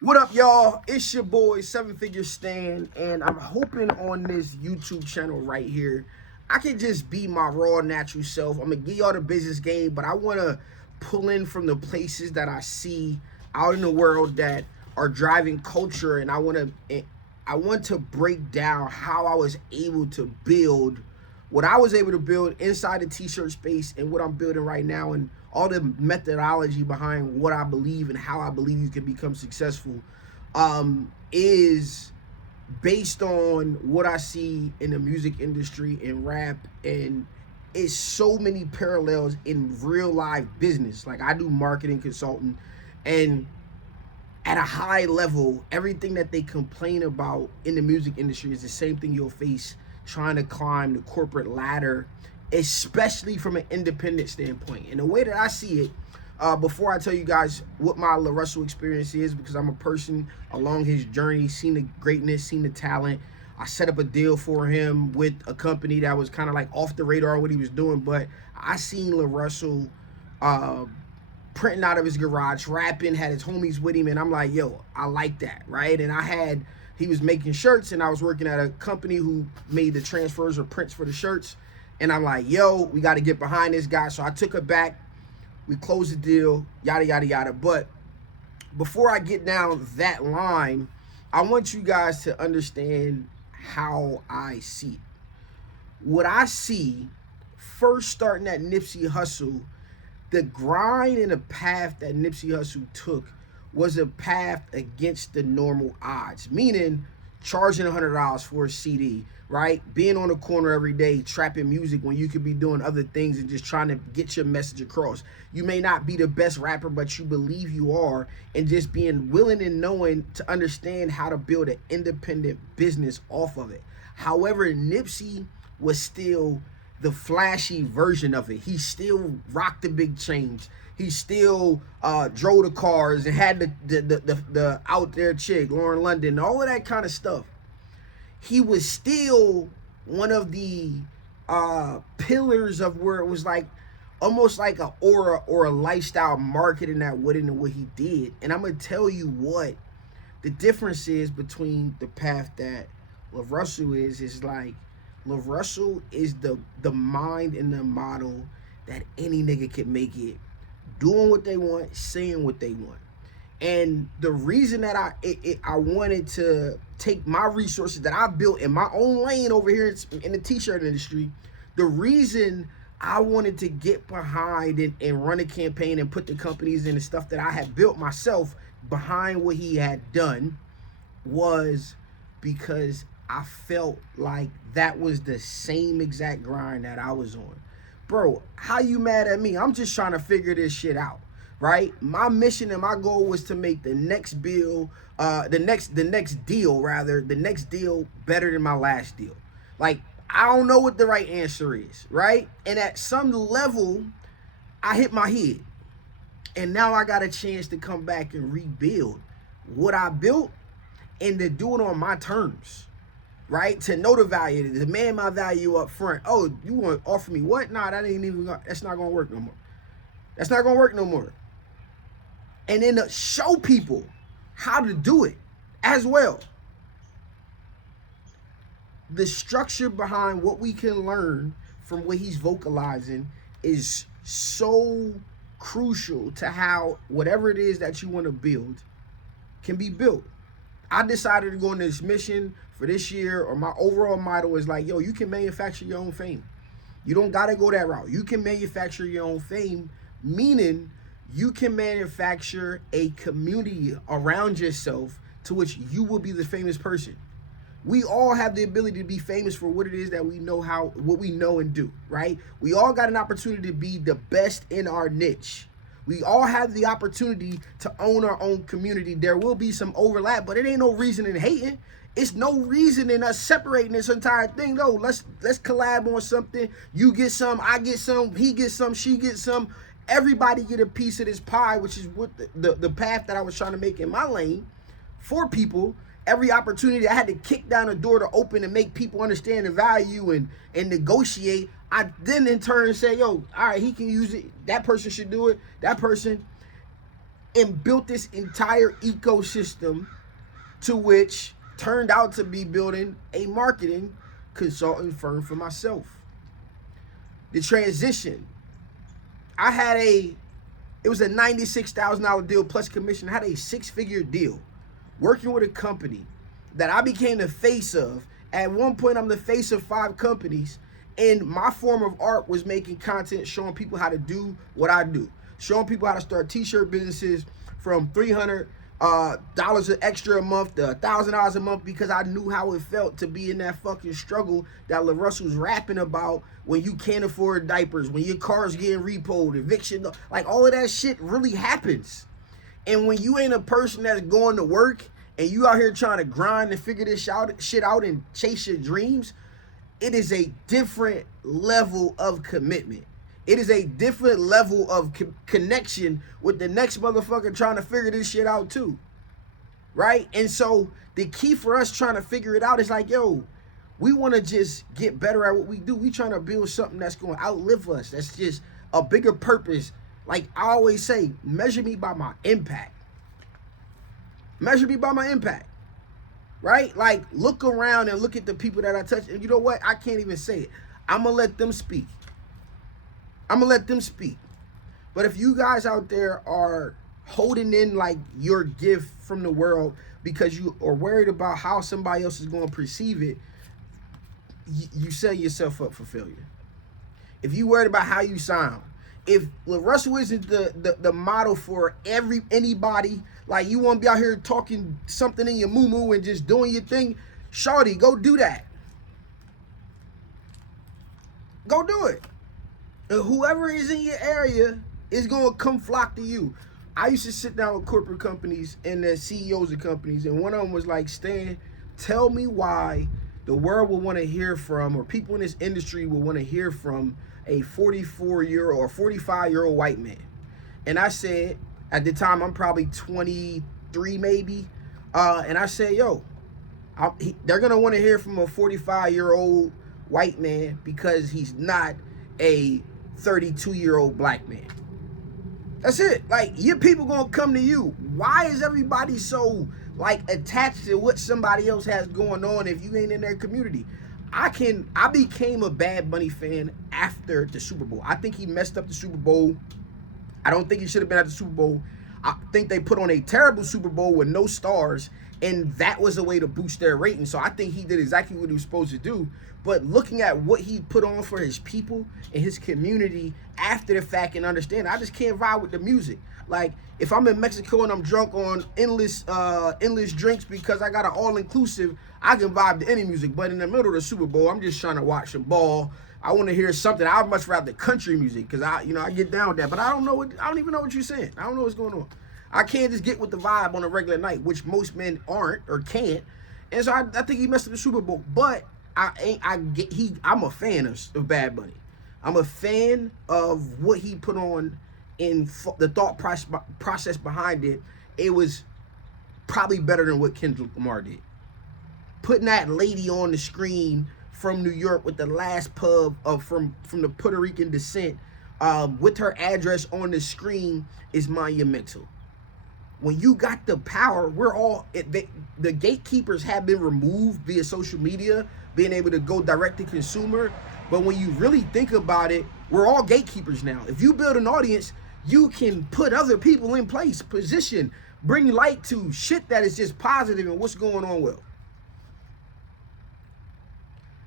What up, y'all? It's your boy, Seven Figure Stan, and I'm hoping on this YouTube channel right here, I can just be my raw, natural self. I'm gonna give y'all the business game, but I wanna pull in from the places that I see out in the world that are driving culture, and I want to break down how I was able to build what I was able to build inside the t-shirt space and what I'm building right now, and all the methodology behind what I believe and how I believe you can become successful is based on what I see in the music industry and rap, and it's so many parallels in real life business. Like, I do marketing consulting, and at a high level, everything that they complain about in the music industry is the same thing you'll face trying to climb the corporate ladder, especially from an independent standpoint. And the way that I see it, before I tell you guys what my LaRussell experience is, because I'm a person along his journey, seen the greatness, seen the talent. I set up a deal for him with a company that was kind of like off the radar what he was doing, but I seen LaRussell printing out of his garage, rapping, had his homies with him, and I'm like, yo, I like that, right? And he was making shirts, and I was working at a company who made the transfers or prints for the shirts, and I'm like, yo, we got to get behind this guy. So I took it back, we closed the deal, yada, yada, yada. But before I get down that line, I want you guys to understand how I see it. What I see, first starting at Nipsey Hussle, the grind and the path that Nipsey Hussle took was a path against the normal odds, meaning charging $100 for a CD, right? Being on the corner every day, trapping music when you could be doing other things and just trying to get your message across. You may not be the best rapper, but you believe you are, and just being willing and knowing to understand how to build an independent business off of it. However, Nipsey was still the flashy version of it. He still rocked the big chains. He still drove the cars and had the out there chick, Lauren London, all of that kind of stuff. He was still one of the pillars of where it was like almost like a aura or a lifestyle marketing that went into what he did. And I'm gonna tell you what the difference is between the path that LaRussell is like LaRussell is the mind and the model that any nigga can make it, doing what they want, saying what they want. And the reason that I wanted to take my resources that I built in my own lane over here in the t-shirt industry, the reason I wanted to get behind and run a campaign and put the companies and the stuff that I had built myself behind what he had done was because I felt like that was the same exact grind that I was on. Bro, how you mad at me? I'm just trying to figure this shit out, right? My mission and my goal was to make the next deal better than my last deal. Like, I don't know what the right answer is, right? And at some level, I hit my head. And now I got a chance to come back and rebuild what I built and to do it on my terms, right? To know the value, to demand my value up front. Oh, you want to offer me what? Nah, that's not going to work no more. That's not going to work no more. And then to show people how to do it as well. The structure behind what we can learn from what he's vocalizing is so crucial to how whatever it is that you want to build can be built. I decided to go on this mission for this year, or my overall motto is like, yo, you can manufacture your own fame. You don't got to go that route. You can manufacture your own fame, meaning you can manufacture a community around yourself to which you will be the famous person. We all have the ability to be famous for what it is that we know what we know and do, right? We all got an opportunity to be the best in our niche. We all have the opportunity to own our own community. There will be some overlap, but it ain't no reason in hating. It's no reason in us separating this entire thing. No, let's collab on something. You get some, I get some, he gets some, she gets some. Everybody get a piece of this pie, which is what the path that I was trying to make in my lane for people. Every opportunity I had to kick down a door to open and make people understand the value and negotiate. I then in turn say, yo, all right, he can use it. That person should do it. That person. and built this entire ecosystem, to which turned out to be building a marketing consulting firm for myself. The transition, I had it was a $96,000 deal plus commission. I had a 6-figure deal working with a company that I became the face of. At one point, I'm the face of 5 companies, and my form of art was making content showing people how to do what I do, showing people how to start t-shirt businesses from $300 an extra a month to $1,000 a month, because I knew how it felt to be in that fucking struggle that LaRussell's rapping about, when you can't afford diapers, when your car's getting repoed, eviction, like all of that shit really happens. And when you ain't a person that's going to work and you out here trying to grind and figure this shit out and chase your dreams, it is a different level of commitment. It is a different level of connection with the next motherfucker trying to figure this shit out too, right? And so the key for us trying to figure it out is like, yo, we want to just get better at what we do. We trying to build something that's going to outlive us. That's just a bigger purpose. Like I always say, measure me by my impact. Measure me by my impact, right? Like look around and look at the people that I touch. And you know what? I can't even say it. I'm going to let them speak. I'm going to let them speak. But if you guys out there are holding in like your gift from the world because you are worried about how somebody else is going to perceive it, you set yourself up for failure. If you worried about how you sound, if LaRussell isn't the model for anybody, like you want to be out here talking something in your moo-moo and just doing your thing, shawty, go do that. Go do it. And whoever is in your area is going to come flock to you. I used to sit down with corporate companies and the CEOs of companies, and one of them was like, Stan, tell me why the world will want to hear from, or people in this industry will want to hear from, a 44-year-old or 45-year-old white man. And I said, at the time, I'm probably 23 maybe, and I said, yo, they're going to want to hear from a 45-year-old white man because he's not a 32-year-old black man. That's it. Like, your people gonna come to you. Why is everybody so like attached to what somebody else has going on if you ain't in their community? I became a Bad Bunny fan after the Super Bowl. I think he messed up the Super Bowl. I don't think he should have been at the Super Bowl. I think they put on a terrible Super Bowl with no stars, and that was a way to boost their rating. So I think he did exactly what he was supposed to do. But looking at what he put on for his people and his community after the fact and understand, I just can't vibe with the music. Like, if I'm in Mexico and I'm drunk on endless drinks because I got an all-inclusive, I can vibe to any music. But in the middle of the Super Bowl, I'm just trying to watch some ball. I want to hear something. I'd much rather country music because I get down with that. But I don't even know what you're saying. I don't know what's going on. I can't just get with the vibe on a regular night, which most men aren't or can't. And so I think he messed up the Super Bowl. But I'm a fan of Bad Bunny. I'm a fan of what he put on in the thought process behind it. It was probably better than what Kendrick Lamar did. Putting that lady on the screen from New York with the last pub from the Puerto Rican descent, with her address on the screen, is monumental. When you got the power, the gatekeepers have been removed via social media, being able to go direct to consumer. But when you really think about it, we're all gatekeepers now. If you build an audience, you can put other people in place, position, bring light to shit that is just positive and what's going on well.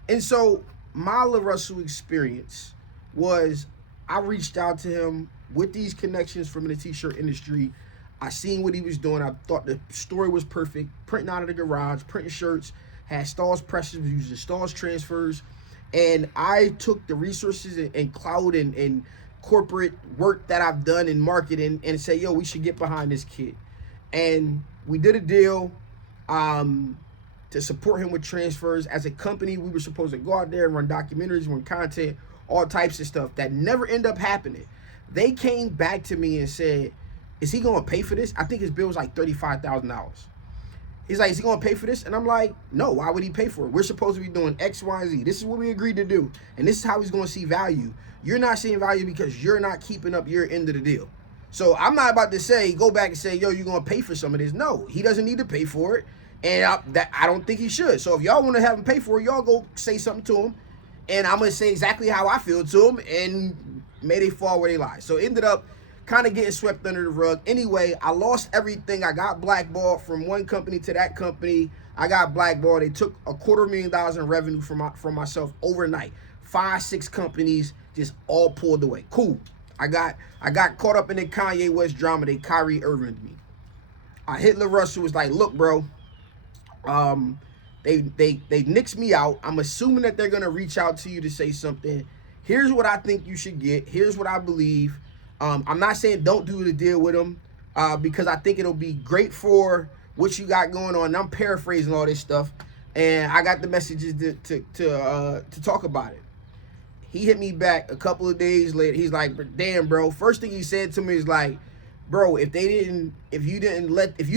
And so my LaRussell experience was, I reached out to him with these connections from the t-shirt industry. I seen what he was doing. I thought the story was perfect. Printing out of the garage, printing shirts, had Stars presses, was using Stars transfers. And I took the resources and cloud and corporate work that I've done in marketing and say, yo, we should get behind this kid. And we did a deal to support him with transfers. As a company, we were supposed to go out there and run documentaries, run content, all types of stuff that never end up happening. They came back to me and said, is he going to pay for this? I think his bill was like $35,000. He's like, is he going to pay for this? And I'm like, no, why would he pay for it? We're supposed to be doing X, Y, and Z. This is what we agreed to do. And this is how he's going to see value. You're not seeing value because you're not keeping up your end of the deal. So I'm not about to say, go back and say, yo, you're going to pay for some of this. No, he doesn't need to pay for it. And I don't think he should. So if y'all want to have him pay for it, y'all go say something to him. And I'm going to say exactly how I feel to him. And may they fall where they lie. So it ended up kind of getting swept under the rug. Anyway, I lost everything. I got blackballed from one company to that company. I got blackballed. They took $250,000 in revenue from myself overnight. 5, 6 companies just all pulled away. Cool. I got caught up in the Kanye West drama. They Kyrie Irving'd me. I hit LaRussell, was like, look, bro, they nixed me out. I'm assuming that they're gonna reach out to you to say something. Here's what I think you should get. Here's what I believe. I'm not saying don't do the deal with them, because I think it'll be great for what you got going on. And I'm paraphrasing all this stuff, and I got the messages to talk about it. He hit me back a couple of days later. He's like, damn, bro. First thing he said to me is like, bro, if you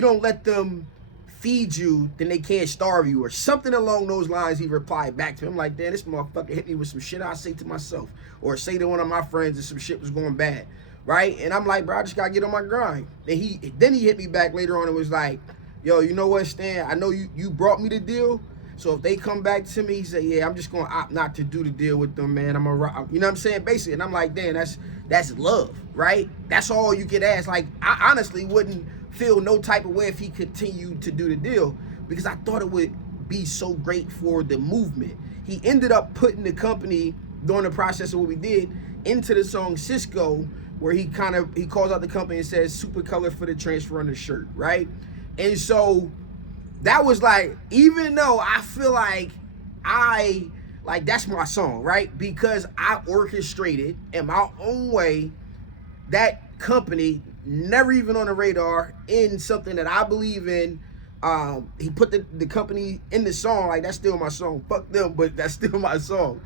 don't let them feed you, then they can't starve you, or something along those lines. He replied back to him. I'm like, damn, this motherfucker hit me with some shit I say to myself, or say to one of my friends that some shit was going bad, right? And I'm like, bro, I just gotta get on my grind. And then he hit me back later on and was like, yo, you know what, Stan? I know you brought me the deal. So if they come back to me, say, yeah, I'm just going to opt not to do the deal with them, man. You know what I'm saying? Basically. And I'm like, damn, that's love, right? That's all you could ask. Like, I honestly wouldn't feel no type of way if he continued to do the deal, because I thought it would be so great for the movement. He ended up putting the company, during the process of what we did, into the song Cisco, where he calls out the company and says, super color for the transfer on the shirt, right? And so that was like, even though I feel like that's my song, right? Because I orchestrated in my own way that company, never even on the radar, in something that I believe in. He put the company in the song, like, that's still my song. Fuck them, but that's still my song.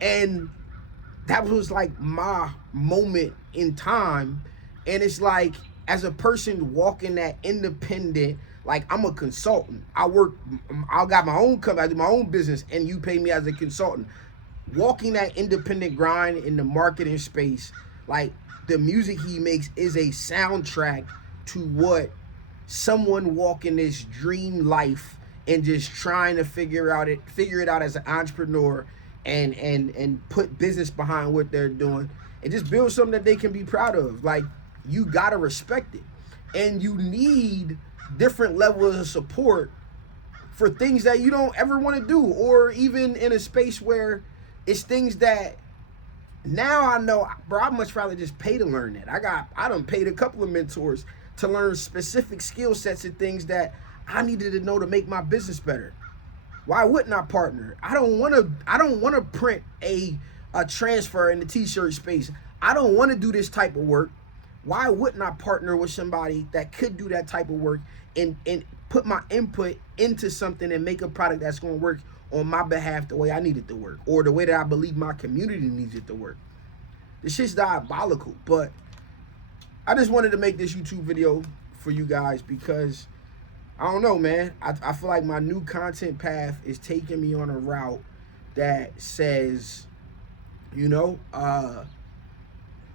And that was like my moment in time. And it's like, as a person walking that independent, like, I'm a consultant. I got my own company, I do my own business, and you pay me as a consultant. Walking that independent grind in the marketing space, like, the music he makes is a soundtrack to what someone walking this dream life and just trying to figure it out as an entrepreneur, and put business behind what they're doing, and just build something that they can be proud of. Like, you gotta respect it. And you need different levels of support for things that you don't ever want to do, or even in a space where it's things that now I know, bro, I'd much rather just pay to learn that. I done paid a couple of mentors to learn specific skill sets and things that I needed to know to make my business better. Why wouldn't I partner? I don't want to print a transfer in the t-shirt space. I don't want to do this type of work. Why wouldn't I partner with somebody that could do that type of work and put my input into something and make a product that's going to work on my behalf the way I need it to work, or the way that I believe my community needs it to work? This shit's diabolical. But I just wanted to make this YouTube video for you guys because, I don't know, man. I feel like my new content path is taking me on a route that says,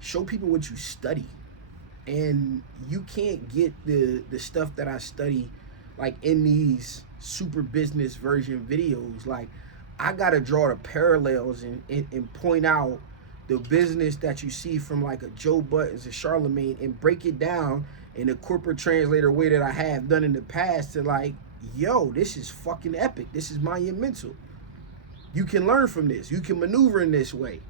show people what you study. And you can't get the stuff that I study, like, in these super business version videos. Like, I gotta draw the parallels and point out the business that you see from, like, a Joe Buttons, a Charlemagne, and break it down in a corporate translator way that I have done in the past, to like, yo, this is fucking epic. This is monumental. You can learn from this. You can maneuver in this way.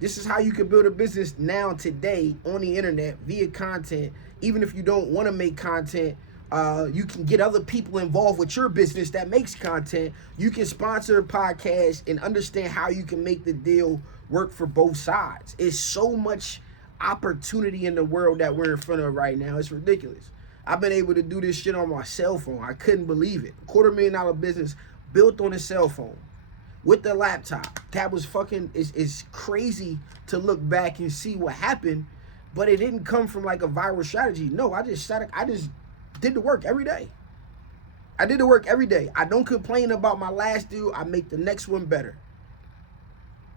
This is how you can build a business now, today, on the internet, via content. Even if you don't want to make content, you can get other people involved with your business that makes content. You can sponsor a podcast and understand how you can make the deal work for both sides. It's so much opportunity in the world that we're in front of right now. It's ridiculous. I've been able to do this shit on my cell phone. I couldn't believe it. $250,000 business built on a cell phone with the laptop. That was fucking, it's crazy to look back and see what happened, but it didn't come from like a viral strategy. No, I just did the work every day. I did the work every day. I don't complain about my last deal. I make the next one better.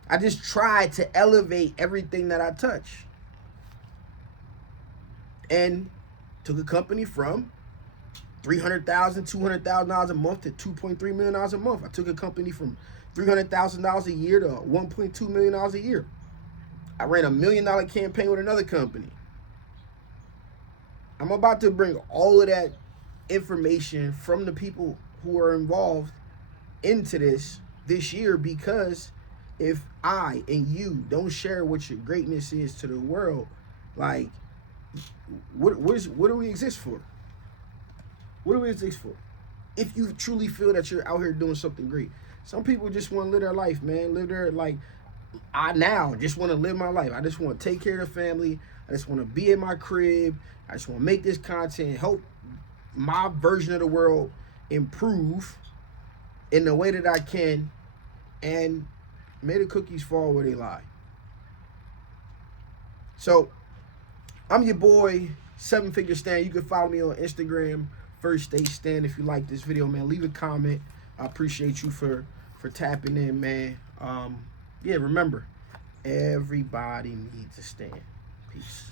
I just try to elevate everything that I touch. and took a company from $300,000, $200,000 a month to $2.3 million a month. I took a company from $300,000 a year to $1.2 million a year. I ran $1 million campaign with another company. I'm about to bring all of that information from the people who are involved into this year, because if I and you don't share what your greatness is to the world, like, what do we exist for? What do we exist for? If you truly feel that you're out here doing something great. Some people just want to live their life, man. Live their, like, I now just want to live my life. I just want to take care of the family. I just want to be in my crib. I just want to make this content, help my version of the world improve in the way that I can, and may the cookies fall where they lie. So I'm your boy, 7-Figure Stan. You can follow me on Instagram, First State Stan. If you like this video, man, leave a comment. I appreciate you for tapping in, man. Yeah, remember, everybody needs a stand. Peace.